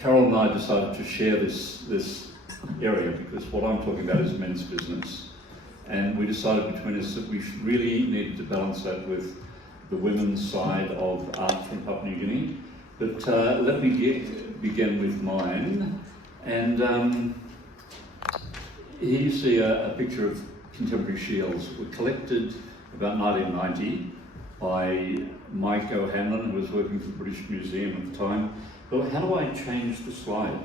Carol and I decided to share this area because what I'm talking about is men's business, and we decided between us that we really needed to balance that with the women's side of art from Papua New Guinea. But let me begin with mine, and here you see a picture of contemporary shields that were collected about 1990 by Mike O'Hanlon, who was working for the British Museum at the time. But how do I change the slide?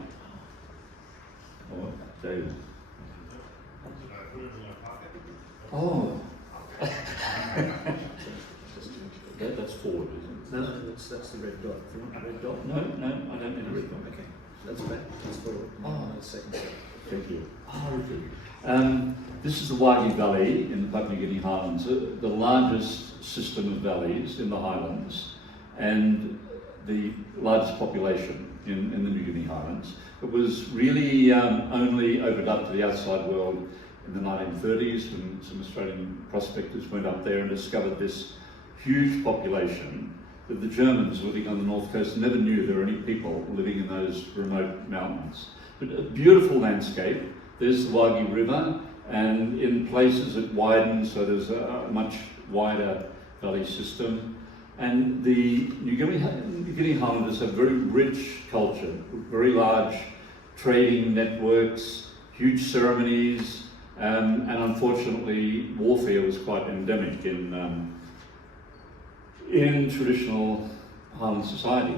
Oh, David. Oh. That's forward, isn't it? No, that's the red dot. If you want a red dot? No, I don't need a red dot. Okay, that's back. That's forward. Oh, that's second set. Thank you. Oh, good. This is the Wagi Valley in the Papua New Guinea Highlands, the largest system of valleys in the Highlands, and the largest population in the New Guinea Highlands. It was really only opened up to the outside world in the 1930s when some Australian prospectors went up there and discovered this huge population that the Germans living on the north coast never knew there were any people living in those remote mountains. But a beautiful landscape. There's the Wagi River, and in places it widens, so there's a much wider valley system. And the New Guinea Highlanders have very rich culture, very large trading networks, huge ceremonies, and unfortunately warfare was quite endemic in traditional Highland society.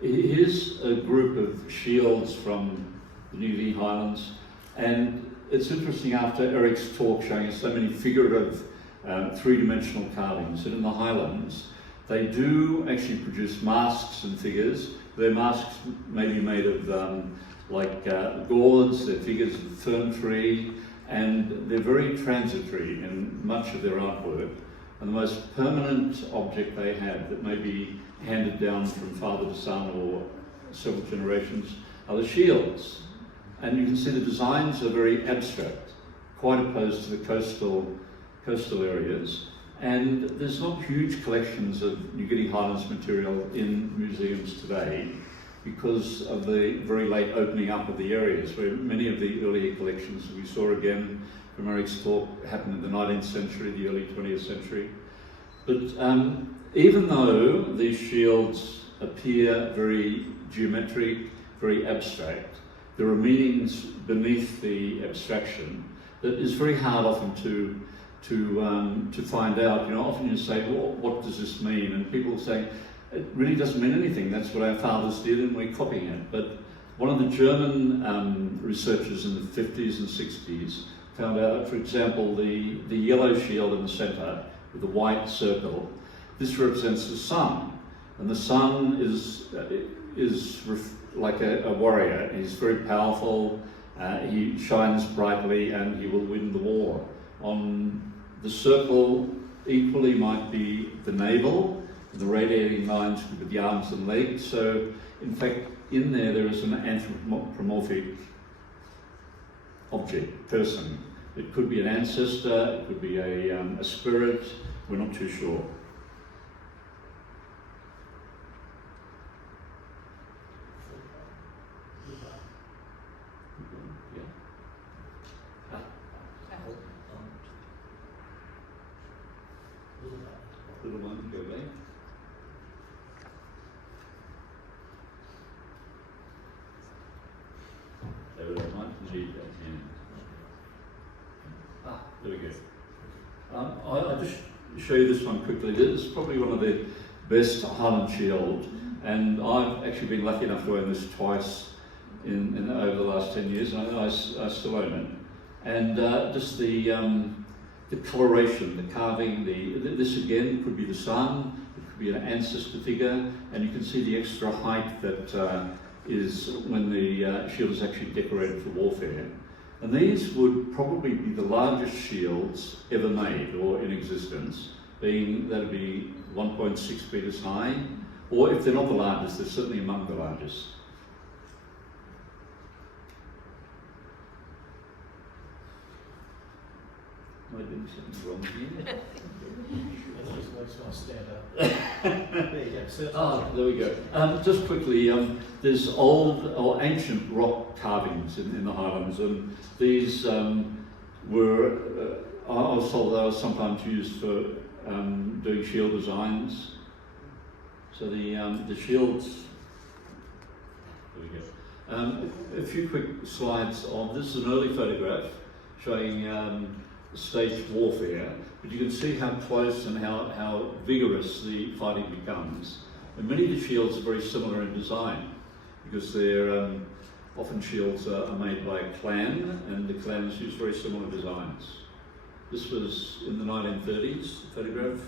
Here's a group of shields from the New Guinea Highlands, and it's interesting after Eric's talk showing us so many figurative three-dimensional carvings, that in the Highlands they do actually produce masks and figures. Their masks may be made of gourds, they're figures of the fern tree, and they're very transitory in much of their artwork. And the most permanent object they have that may be handed down from father to son or several generations are the shields. And you can see the designs are very abstract, quite opposed to the coastal areas. And there's not huge collections of New Guinea Highlands material in museums today because of the very late opening up of the areas, where many of the earlier collections we saw again from Eric's talk happened in the 19th century, the early 20th century. But even though these shields appear very geometric, very abstract, there are meanings beneath the abstraction that is very hard often to find out. You know, often you say, well, what does this mean? And people say, it really doesn't mean anything. That's what our fathers did and we're copying it. But one of the German researchers in the 50s and 60s found out that, for example, the yellow shield in the center with the white circle, this represents the sun. And the sun is like a warrior. He's very powerful, he shines brightly, and he will win the war. On the circle equally might be the navel, and the radiating lines could be the arms and legs. So in fact in there is an anthropomorphic object, person. It could be an ancestor, it could be a spirit, we're not too sure. Little one, go back. So I might need that hand. There we go. I'll just show you this one quickly. This is probably one of the best Highland shield, and I've actually been lucky enough to own this twice in over the last 10 years, and I still own it. And just the coloration, the carving, this again could be the sun, it could be an ancestor figure, and you can see the extra height that is when the shield is actually decorated for warfare. And these would probably be the largest shields ever made or in existence, being that'd be 1.6 meters high, or if they're not the largest, they're certainly among the largest. Am I doing something wrong here? makes my stand up. There you go. Search There we go. Just quickly, there's old or ancient rock carvings in the Highlands, and these were, I was told they were sometimes used for doing shield designs. So the shields, there we go. A few quick slides of, this is an early photograph showing staged warfare, but you can see how close and how vigorous the fighting becomes. And many of the shields are very similar in design, because they're often shields are made by a clan, and the clans use very similar designs. This was in the 1930s, photograph.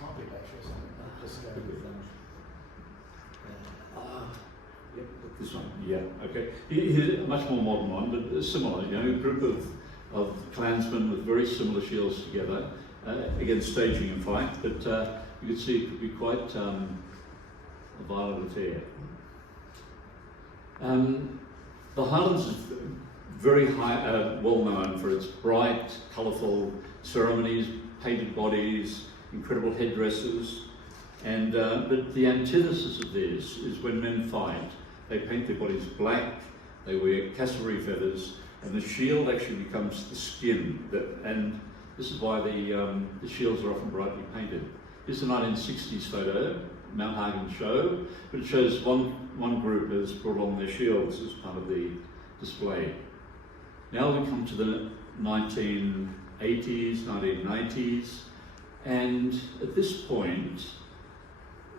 Might be battery or something. Just go with Yep. This one, yeah, okay. Here's a much more modern one, but similar, you know, a group of clansmen with very similar shields together, again staging a fight, but you can see it could be quite a violent affair. The Highlands is very well known for its bright, colourful ceremonies, painted bodies, incredible headdresses, and but the antithesis of this is when men fight, they paint their bodies black, they wear cassowary feathers, and the shield actually becomes the skin, and this is why the shields are often brightly painted. Here's a 1960s photo, Mount Hagen show, but it shows one group has brought along their shields as part of the display. Now we come to the 1980s, 1990s, and at this point,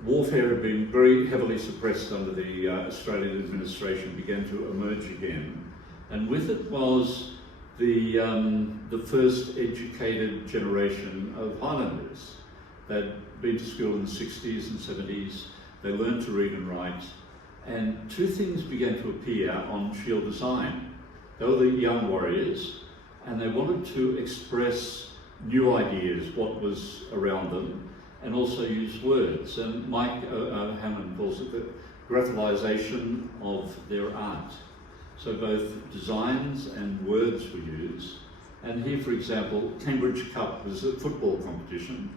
warfare had been very heavily suppressed under the Australian administration, began to emerge again, and with it was the first educated generation of Highlanders. They'd been to school in the 60s and 70s, they learned to read and write, and two things began to appear on shield design. They were the young warriors, and they wanted to express new ideas, what was around them, and also use words. And Mike O'Hanlon calls it the graphicalization of their art. So both designs and words were used. And here, for example, Cambridge Cup was a football competition.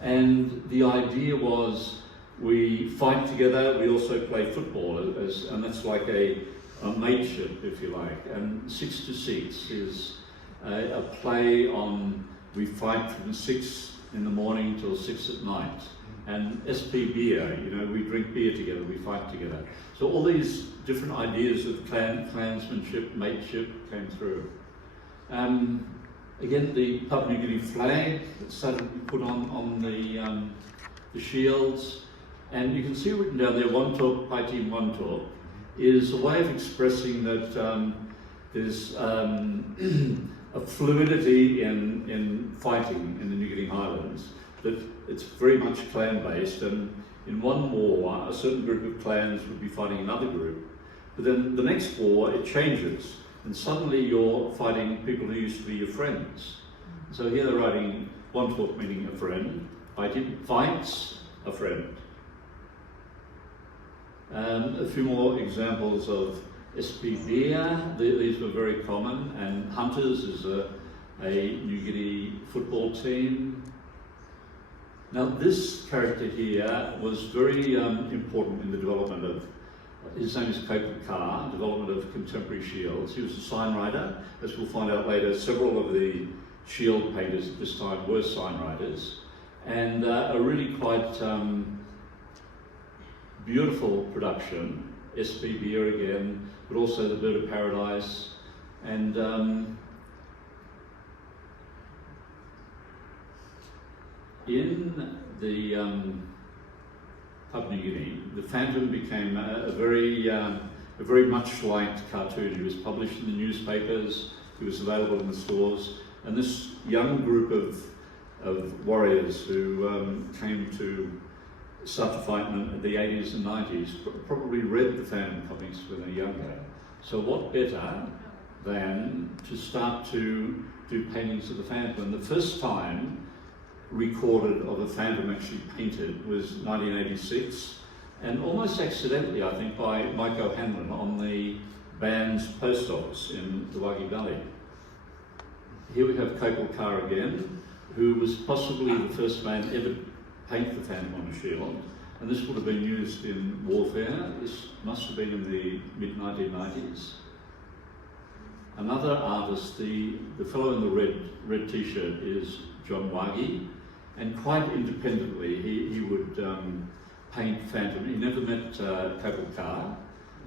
And the idea was we fight together, we also play football, and that's like a mateship, if you like. And 6 to 6 is a play on, we fight from 6 in the morning till 6 at night. And SP beer, you know, we drink beer together, we fight together. So all these different ideas of clansmanship, mateship came through. Again, the Papua New Guinea flag that started to be put on the shields. And you can see written down there, one talk, Pai Team One Talk, is a way of expressing that there's a fluidity in fighting in the New Guinea Highlands, that it's very much clan-based, and in one war, a certain group of clans would be fighting another group, but then the next war, it changes, and suddenly you're fighting people who used to be your friends. So here they're writing one talk meaning a friend, fights a friend. A few more examples of SP beer, these were very common, and Hunters is a New Guinea football team. Now this character here was very important in the development of, his name is Copeland Carr, development of contemporary shields. He was a sign writer. As we'll find out later, several of the shield painters at this time were sign writers, and a really quite beautiful production. SP beer again, but also the Bird of Paradise, and in the Papua New Guinea, the Phantom became a very much liked cartoon. He was published in the newspapers, he was available in the stores, and this young group of warriors who came to start to fight in the 80s and 90s probably read the Phantom comics when they were younger. So what better than to start to do paintings of the Phantom? And the first time recorded of a Phantom actually painted was 1986, and almost accidentally, I think, by Mike O'Hanlon on the band's post office in the Wagi Valley. Here we have Capel Carr again, who was possibly the first man ever to paint the phantom on a shield, and this would have been used in warfare. This must have been in the mid-1990s. Another artist, the fellow in the red t-shirt, is John Wagi, and quite independently he would paint phantom. He never met Capel Carr,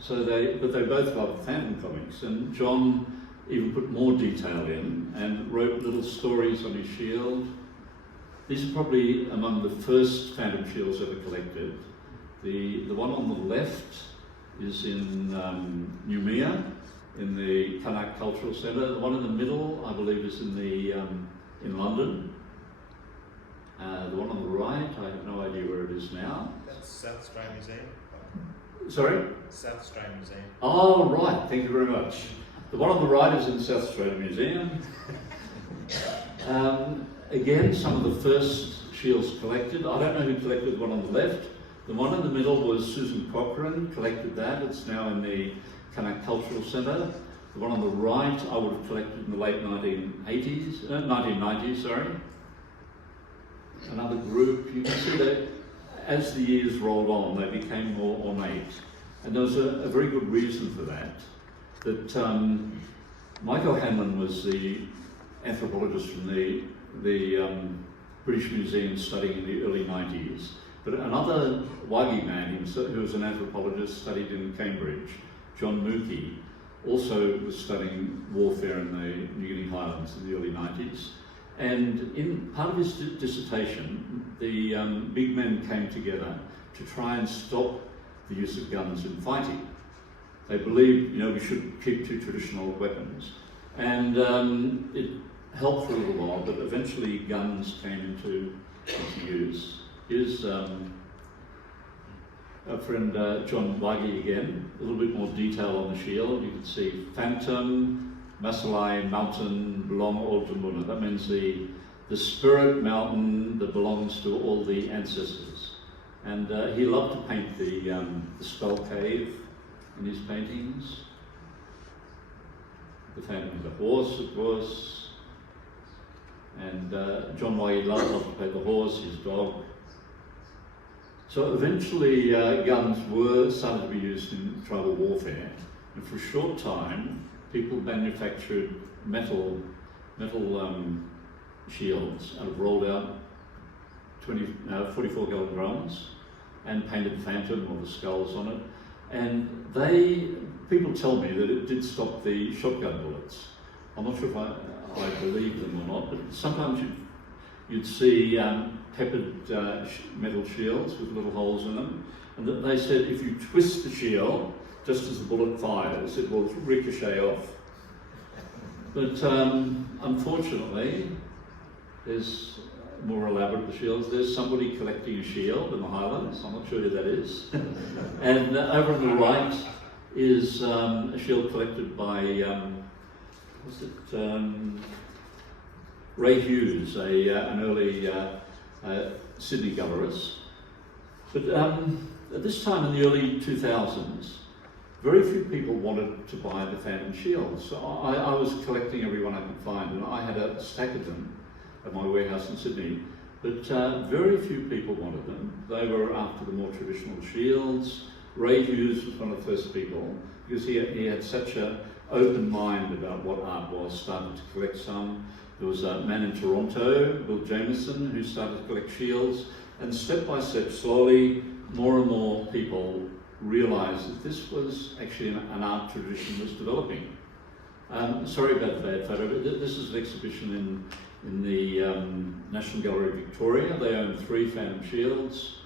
but they both loved phantom comics, and John even put more detail in and wrote little stories on his shield. These are probably among the first phantom shields ever collected. The one on the left is in Noumea, in the Kanak Cultural Centre. The one in the middle, I believe, is in London. The one on the right, I have no idea where it is now. That's South Australian Museum. Sorry? South Australian Museum. Oh, right, thank you very much. The one on the right is in the South Australian Museum. Again, some of the first shields collected. I don't know who collected the one on the left. The one in the middle was Susan Cochrane, collected that. It's now in the Kanak Cultural Centre. The one on the right I would have collected in the late 1990s, sorry. Another group, you can see that as the years rolled on, they became more ornate. And there was a very good reason for that. Michael Hanlon was the anthropologist from the British Museum studying in the early 90s. But another Wagi man who was an anthropologist, studied in Cambridge, John Mookie, also was studying warfare in the New Guinea Highlands in the early 90s. And in part of his dissertation, the big men came together to try and stop the use of guns in fighting. They believed, we should keep to traditional weapons. And it helped for a little while, but eventually guns came into use. Here's our friend John Wagi again, a little bit more detail on the shield. You can see Phantom, Masalai, Mountain, Belong all to Muna. That means the spirit mountain that belongs to all the ancestors. And he loved to paint the skull cave in his paintings. The Phantom is a horse, of course. And John Wagi loved to paint the horse, his dog. So eventually guns were started to be used in tribal warfare. And for a short time, people manufactured metal shields out of rolled out 44-gallon drums and painted the phantom or the skulls on it. And people tell me that it did stop the shotgun bullets. I'm not sure if I believe them or not, but sometimes you'd see peppered metal shields with little holes in them. And that they said if you twist the shield, just as the bullet fires, it will ricochet off. But unfortunately, there's more elaborate the shields. There's somebody collecting a shield in the Highlands. I'm not sure who that is. And over on the right is a shield collected by, Ray Hughes, an early Sydney Gullerist. But at this time in the early 2000s, very few people wanted to buy the phantom shields. So I was collecting every one I could find, and I had a stack of them at my warehouse in Sydney. But very few people wanted them. They were after the more traditional shields. Ray Hughes was one of the first people, because he had such an open mind about what art was, started to collect some. There was a man in Toronto, Bill Jameson, who started to collect shields. And step by step, slowly, more and more people realised that this was actually an art tradition that's developing. Sorry about the bad photo, but this is an exhibition in the National Gallery of Victoria. They own 3 phantom shields.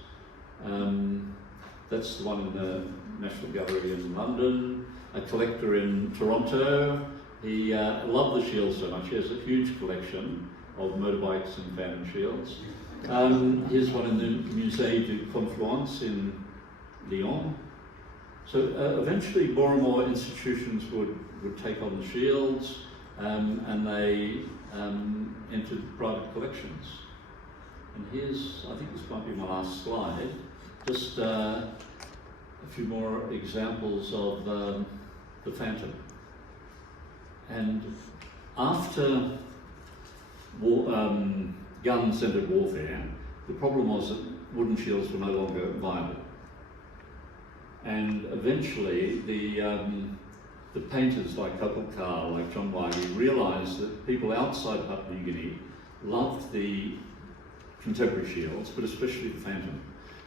That's the one in the National Gallery in London. A collector in Toronto. He loved the shields so much. He has a huge collection of motorbikes and phantom shields. Here's one in the Musée du Confluence in Lyon. So eventually more and more institutions would take on the shields, and they entered private collections. And here's, I think this might be my last slide, just a few more examples of the phantom. And after gun-centered warfare, the problem was that wooden shields were no longer viable. And eventually the painters like Koppelkar, like John Wiley, realised that people outside Papua New Guinea loved the contemporary shields, but especially the phantom.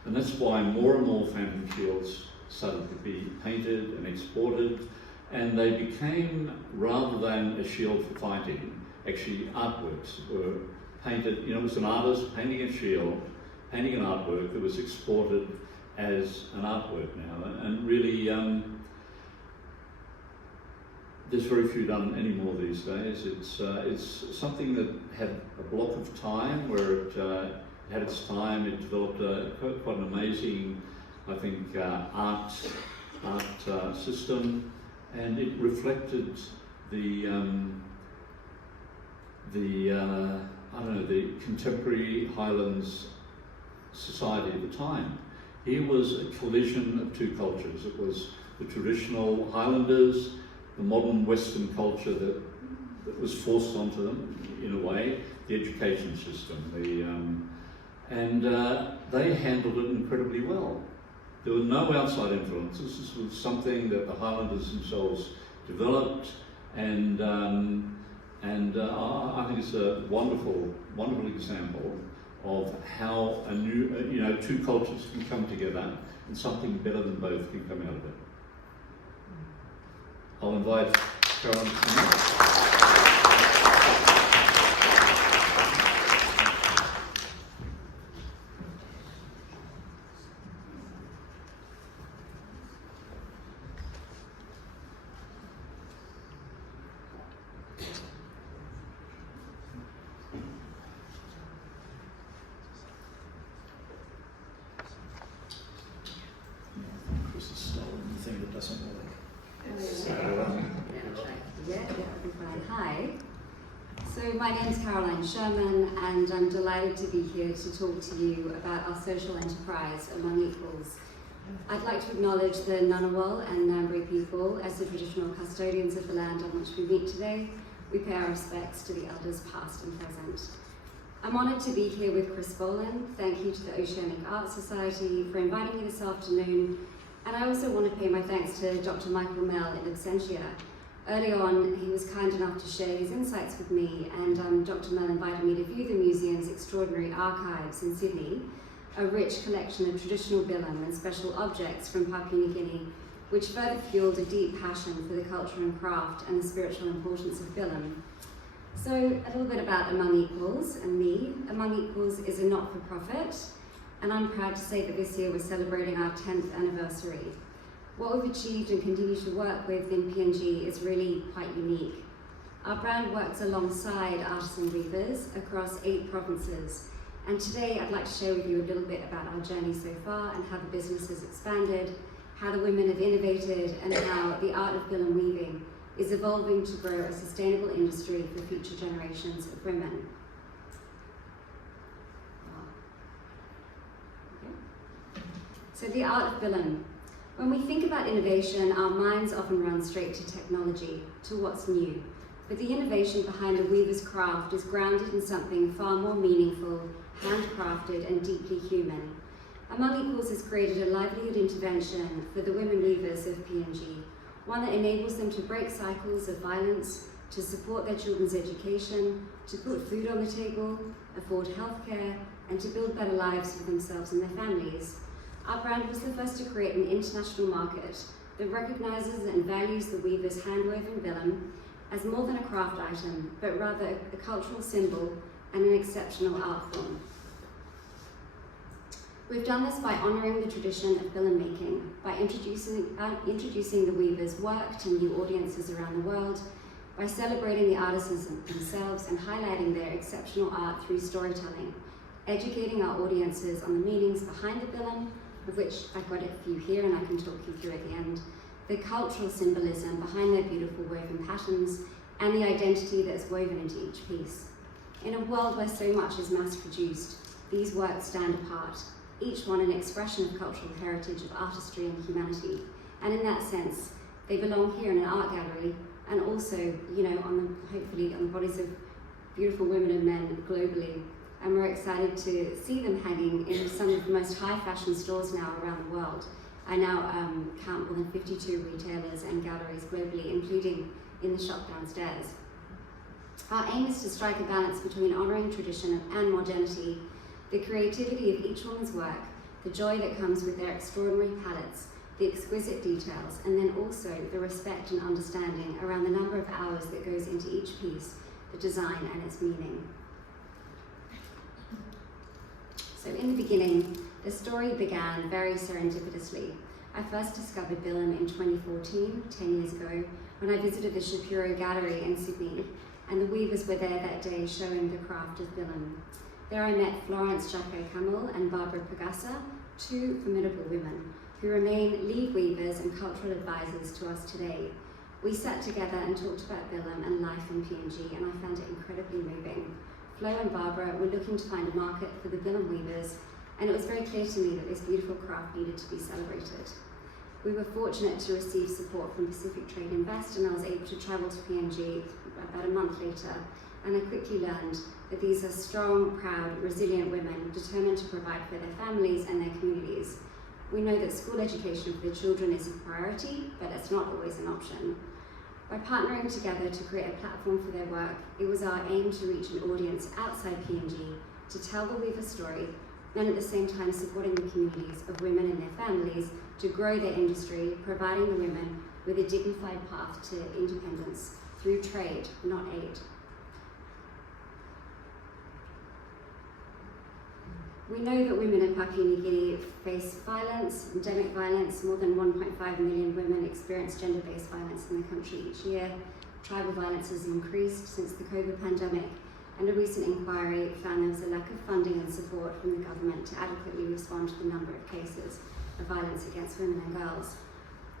And that's why more and more phantom shields started to be painted and exported, and they became, rather than a shield for fighting, actually artworks were painted. You know, it was an artist painting a shield, painting an artwork that was exported as an artwork now. And really, there's very few done anymore these days. It's something that had a block of time where it had its time. It developed quite an amazing, I think, art system, and it reflected the contemporary Highlands society at the time. Here was a collision of two cultures. It was the traditional Highlanders, the modern Western culture that was forced onto them in a way, the education system, and they handled it incredibly well. There were no outside influences. This was something that the Highlanders themselves developed, and I think it's a wonderful, wonderful example of how a new, two cultures can come together and something better than both can come out of it. I'll invite Caroline to come up. Chris has stolen the thing that doesn't work. Yeah, that'll be fine. Hi. So my name's Caroline Sherman, and I'm delighted to be here to talk to you about our social enterprise among equals. I'd like to acknowledge the Ngunnawal and Ngambri people as the traditional custodians of the land on which we meet today. We pay our respects to the elders past and present. I'm honoured to be here with Chris Boylan. Thank you to the Oceanic Art Society for inviting me this afternoon. And I also want to pay my thanks to Dr. Michael Mell in absentia. Early on, he was kind enough to share his insights with me, and Dr. Mell invited me to view the museum's extraordinary archives in Sydney, a rich collection of traditional bilum and special objects from Papua New Guinea, which further fueled a deep passion for the culture and craft and the spiritual importance of bilum. So, a little bit about Among Equals and me. Among Equals is a not-for-profit, and I'm proud to say that this year we're celebrating our 10th anniversary. What we've achieved and continue to work with in PNG is really quite unique. Our brand works alongside artisan weavers across 8 provinces, and today I'd like to share with you a little bit about our journey so far and how the business has expanded, how the women have innovated, and how the art of bilum weaving is evolving to grow a sustainable industry for future generations of women. So the art of bilum. When we think about innovation, our minds often run straight to technology, to what's new. But the innovation behind the weaver's craft is grounded in something far more meaningful, handcrafted and deeply human. Among Equals has created a livelihood intervention for the women weavers of PNG, one that enables them to break cycles of violence, to support their children's education, to put food on the table, afford healthcare, and to build better lives for themselves and their families. Our brand was the first to create an international market that recognises and values the weaver's handwoven bilum as more than a craft item, but rather a cultural symbol and an exceptional art form. We've done this by honouring the tradition of bilum making, by introducing the weaver's work to new audiences around the world, by celebrating the artisans themselves and highlighting their exceptional art through storytelling, educating our audiences on the meanings behind the bilum, of which I've got a few here and I can talk you through at the end, the cultural symbolism behind their beautiful woven patterns, and the identity that's woven into each piece. In a world where so much is mass-produced, these works stand apart, each one an expression of cultural heritage, of artistry and humanity. And in that sense, They belong here in an art gallery, and also, hopefully on the bodies of beautiful women and men globally. And we're excited to see them hanging in some of the most high fashion stores now around the world. I now count more than 52 retailers and galleries globally, including in the shop downstairs. Our aim is to strike a balance between honouring tradition and modernity, the creativity of each woman's work, the joy that comes with their extraordinary palettes, the exquisite details, and then also the respect and understanding around the number of hours that goes into each piece, the design and its meaning. So in the beginning, the story began very serendipitously. I first discovered bilum in 2014, 10 years ago, when I visited the Shapiro Gallery in Sydney, and the weavers were there that day showing the craft of bilum. There I met Florence Jacquet-Camel and Barbara Pagasa, two formidable women who remain lead weavers and cultural advisors to us today. We sat together and talked about bilum and life in PNG, and I found it incredibly moving. Flo and Barbara were looking to find a market for the bilum weavers, and it was very clear to me that this beautiful craft needed to be celebrated. We were fortunate to receive support from Pacific Trade Invest, and I was able to travel to PNG about a month later, and I quickly learned that these are strong, proud, resilient women determined to provide for their families and their communities. We know that school education for the children is a priority, but it's not always an option. By partnering together to create a platform for their work, it was our aim to reach an audience outside PNG, to tell the weaver story, and at the same time supporting the communities of women and their families to grow their industry, providing the women with a dignified path to independence through trade, not aid. We know that women in Papua New Guinea face violence, endemic violence. More than 1.5 million women experience gender-based violence in the country each year. Tribal violence has increased since the COVID pandemic, and a recent inquiry found there was a lack of funding and support from the government to adequately respond to the number of cases of violence against women and girls.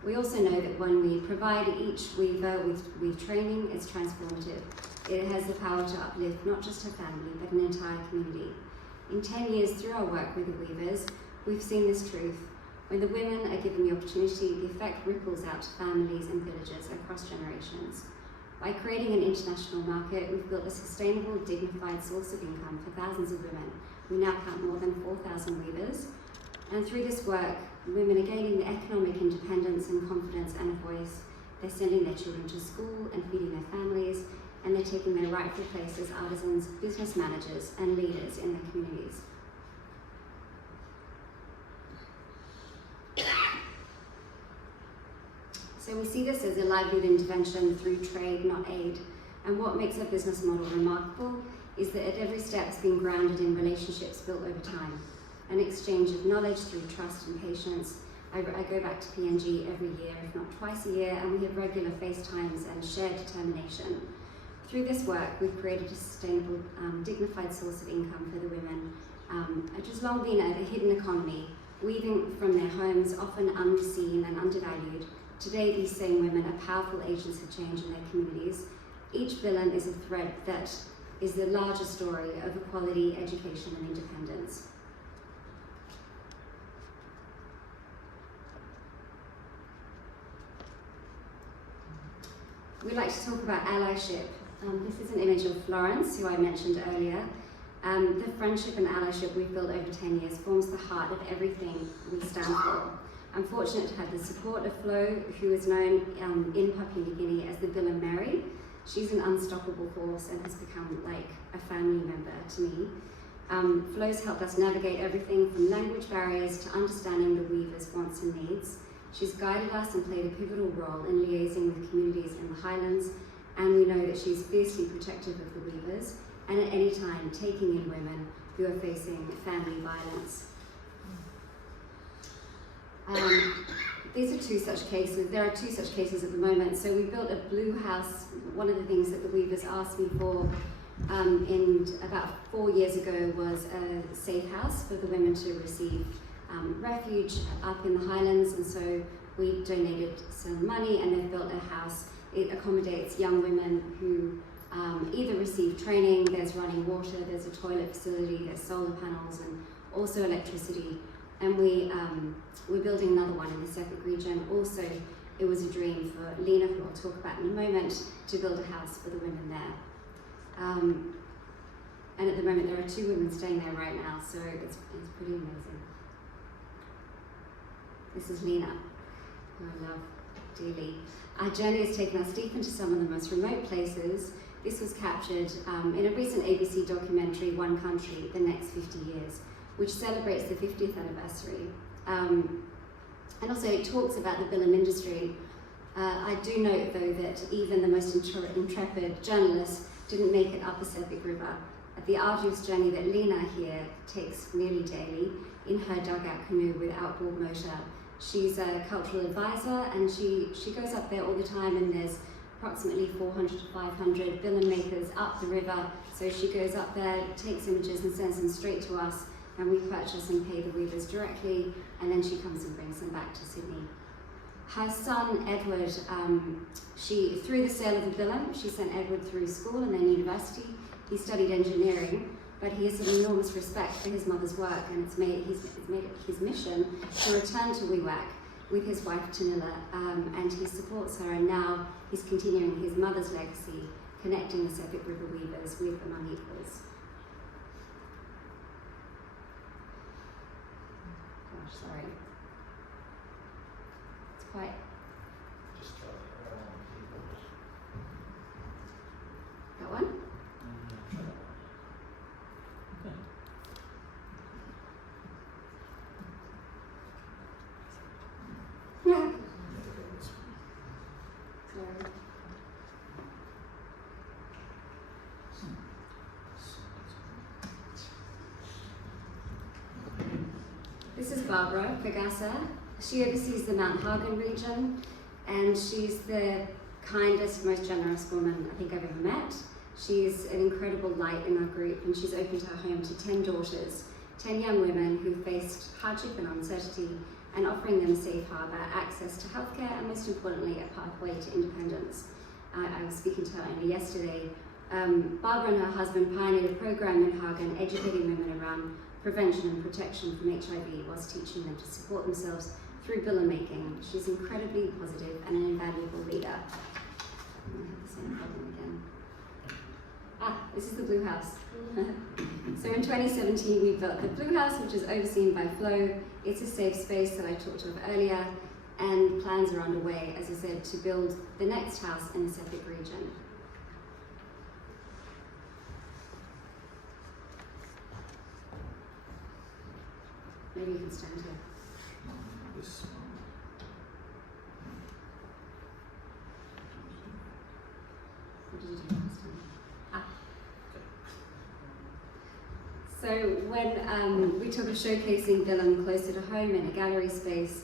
We also know that when we provide each weaver with training, it's transformative. It has the power to uplift not just her family, but an entire community. In 10 years through our work with the weavers, we've seen this truth. When the women are given the opportunity, the effect ripples out to families and villages across generations. By creating an international market, we've built a sustainable, dignified source of income for thousands of women. We now count more than 4,000 weavers. And through this work, women are gaining the economic independence and confidence and a voice. They're sending their children to school and feeding their families, and they're taking their rightful place as artisans, business managers, and leaders in their communities. So we see this as a livelihood intervention through trade, not aid. And what makes our business model remarkable is that at every step it's been grounded in relationships built over time, an exchange of knowledge through trust and patience. I go back to PNG every year, if not twice a year, and we have regular FaceTimes and shared determination. Through this work, we've created a sustainable, dignified source of income for the women, which has long been a hidden economy, weaving from their homes, often unseen and undervalued. Today, these same women are powerful agents of change in their communities. Each bilum is a thread that is the larger story of equality, education, and independence. We like to talk about allyship. This is an image of Florence, who I mentioned earlier. The friendship and allyship we've built over 10 years forms the heart of everything we stand for. I'm fortunate to have the support of Flo, who is known in Papua New Guinea as the Bilum Mary. She's an unstoppable force and has become like a family member to me. Flo's helped us navigate everything from language barriers to understanding the weavers' wants and needs. She's guided us and played a pivotal role in liaising with communities in the Highlands, and we know that she's fiercely protective of the weavers and at any time taking in women who are facing family violence. These are two such cases. There are two such cases at the moment. So we built a blue house. One of the things that the weavers asked me for in about 4 years ago was a safe house for the women to receive refuge up in the Highlands, and so we donated some money and they've built a house. It accommodates young women who either receive training, there's running water, there's a toilet facility, there's solar panels and also electricity. And we're building another one in the Sepik region, also it was a dream for Lena, who I'll talk about in a moment, to build a house for the women there. And at the moment there are 2 women staying there right now, so it's pretty amazing. This is Lena, who I love dearly. Our journey has taken us deep into some of the most remote places. This was captured in a recent ABC documentary, One Country, The Next 50 Years, which celebrates the 50th anniversary. And also it talks about the bilum industry. I do note though that even the most intrepid journalists didn't make it up the Sepik River. The arduous journey that Lena here takes nearly daily in her dugout canoe with outboard motor. She's a cultural advisor and she goes up there all the time, and there's approximately 400 to 500 bilum makers up the river. So she goes up there, takes images and sends them straight to us, and we purchase and pay the weavers directly, and then she comes and brings them back to Sydney. Her son, Edward, through the sale of the bilum, she sent Edward through school and then university. He studied engineering, but he has an enormous respect for his mother's work, and it's made it his mission to return to Wewak with his wife Tanilla, and he supports her, and now he's continuing his mother's legacy, connecting the Sepik River weavers with Among Equals. Gosh, sorry. It's quite... Just try that on keyboard. That one? Sorry. This is Barbara Pagasa. She oversees the Mount Hagen region, and she's the kindest, most generous woman I think I've ever met. She's an incredible light in our group, and she's opened her home to 10 daughters, 10 young women who faced hardship and uncertainty, and offering them a safe harbour, access to healthcare, and most importantly, a pathway to independence. I was speaking to her only yesterday. Barbara and her husband pioneered a program in Hagen, educating women around prevention and protection from HIV, whilst teaching them to support themselves through bilum making. She's incredibly positive and an invaluable leader. I have the same problem again. This is the Blue House. So in 2017, we built the Blue House, which is overseen by Flo. It's a safe space that I talked about earlier, and plans are underway, as I said, to build the next house in the Sepik region. Maybe you can stand here. This one. What did you do last time? So when we took a showcasing bilum closer to home in a gallery space,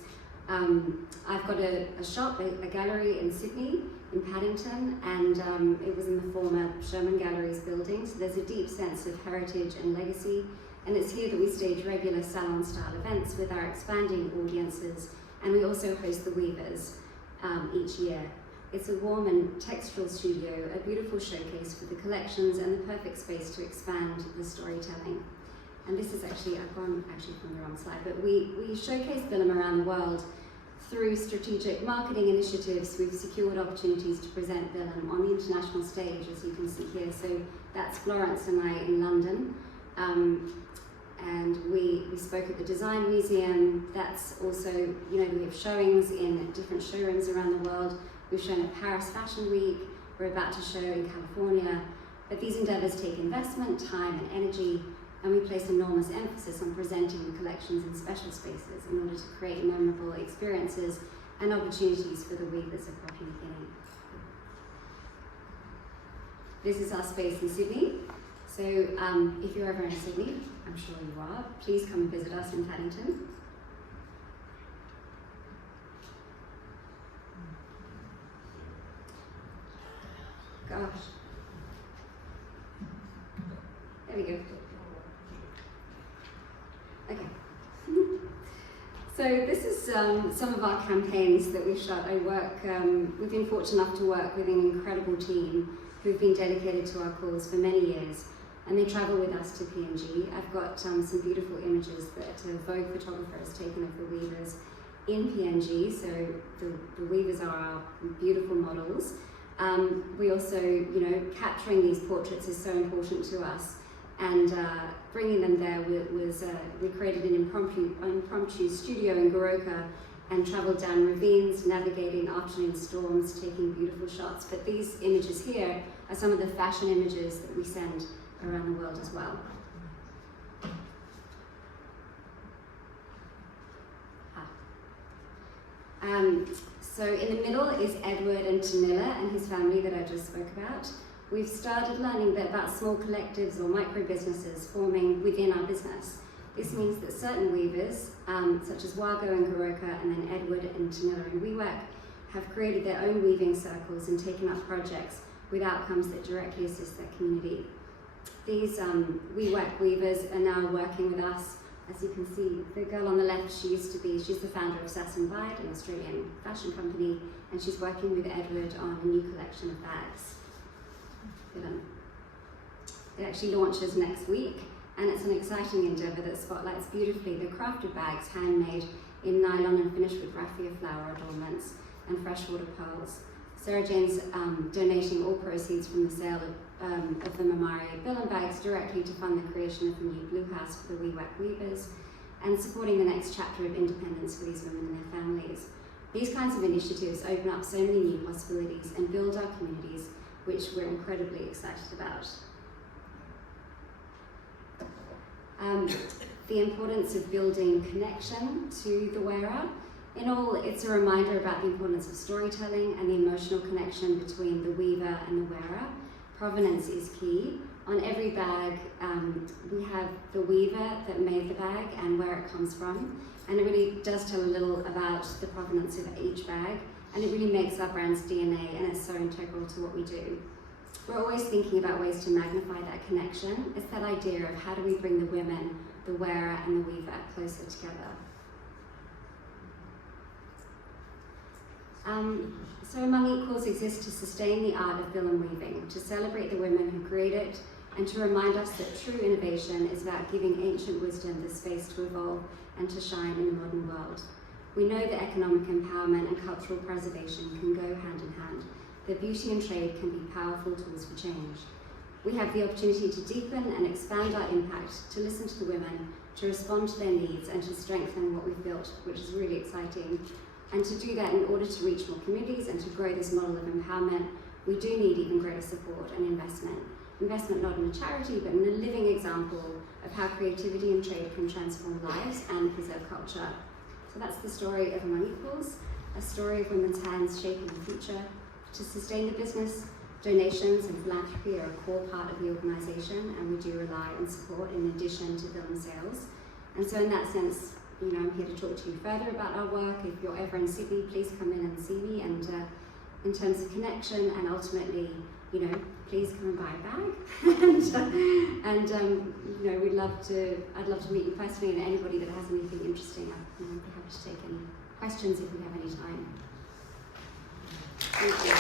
I've got a shop, a gallery in Sydney, in Paddington, and it was in the former Sherman Galleries building, so there's a deep sense of heritage and legacy, and it's here that we stage regular salon-style events with our expanding audiences, and we also host the Weavers each year. It's a warm and textural studio, a beautiful showcase for the collections, and the perfect space to expand the storytelling. And this is actually, I've gone actually from the wrong slide, but we showcase bilum around the world through strategic marketing initiatives. We've secured opportunities to present bilum on the international stage, as you can see here. So that's Florence and I in London. And we spoke at the Design Museum. That's also, we have showings in different showrooms around the world. We've shown at Paris Fashion Week. We're about to show in California. But these endeavours take investment, time and energy, and we place enormous emphasis on presenting the collections in special spaces in order to create memorable experiences and opportunities for the weavers of Papua New Guinea. This is our space in Sydney. So if you're ever in Sydney, I'm sure you are, please come and visit us in Paddington. Gosh. There we go. Okay. So this is some of our campaigns that we've shot. We've been fortunate enough to work with an incredible team who've been dedicated to our cause for many years, and they travel with us to PNG. I've got some beautiful images that a Vogue photographer has taken of the weavers, in PNG, so the weavers are our beautiful models. We also, capturing these portraits is so important to us, and bringing them there was we created an impromptu studio in Goroka and travelled down ravines, navigating afternoon storms, taking beautiful shots. But these images here are some of the fashion images that we send around the world as well. So in the middle is Edward and Tanilla and his family that I just spoke about. We've started learning about small collectives or micro businesses forming within our business. This means that certain weavers, such as Wago and Goroka, and then Edward and Tanilla and WeWork, have created their own weaving circles and taken up projects with outcomes that directly assist their community. These WeWork weavers are now working with us. As you can see, the girl on the left, she's the founder of Sass & Bide, an Australian fashion company, and she's working with Edward on a new collection of bags. It actually launches next week, and it's an exciting endeavour that spotlights beautifully the crafted bags handmade in nylon and finished with raffia flower adornments and freshwater pearls. Sarah Jane's donating all proceeds from the sale of the Mamaria bilum bags directly to fund the creation of the new blue house for the WeWork weavers and supporting the next chapter of independence for these women and their families. These kinds of initiatives open up so many new possibilities and build our communities, which we're incredibly excited about. The importance of building connection to the wearer. In all, it's a reminder about the importance of storytelling and the emotional connection between the weaver and the wearer. Provenance is key. On every bag, we have the weaver that made the bag and where it comes from. And it really does tell a little about the provenance of each bag. And it really makes our brand's DNA, and it's so integral to what we do. We're always thinking about ways to magnify that connection. It's that idea of how do we bring the women, the wearer and the weaver closer together. So Among Equals exists to sustain the art of bilum weaving, to celebrate the women who create it, and to remind us that true innovation is about giving ancient wisdom the space to evolve and to shine in the modern world. We know that economic empowerment and cultural preservation can go hand in hand, that beauty and trade can be powerful tools for change. We have the opportunity to deepen and expand our impact, to listen to the women, to respond to their needs, and to strengthen what we've built, which is really exciting. And to do that in order to reach more communities and to grow this model of empowerment, we do need even greater support and investment. Investment not in a charity, but in a living example of how creativity and trade can transform lives and preserve culture. So that's the story of Among Equals, a story of women's hands shaping the future. To sustain the business, donations and philanthropy are a core part of the organisation, and we do rely on support in addition to bilum sales. And so in that sense, I'm here to talk to you further about our work. If you're ever in Sydney, please come in and see me. And in terms of connection, and ultimately, please come and buy a bag. I'd love to meet you personally, and anybody that has anything interesting, I'd be happy to take any questions if we have any time. Thank you.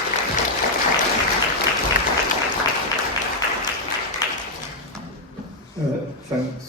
Thanks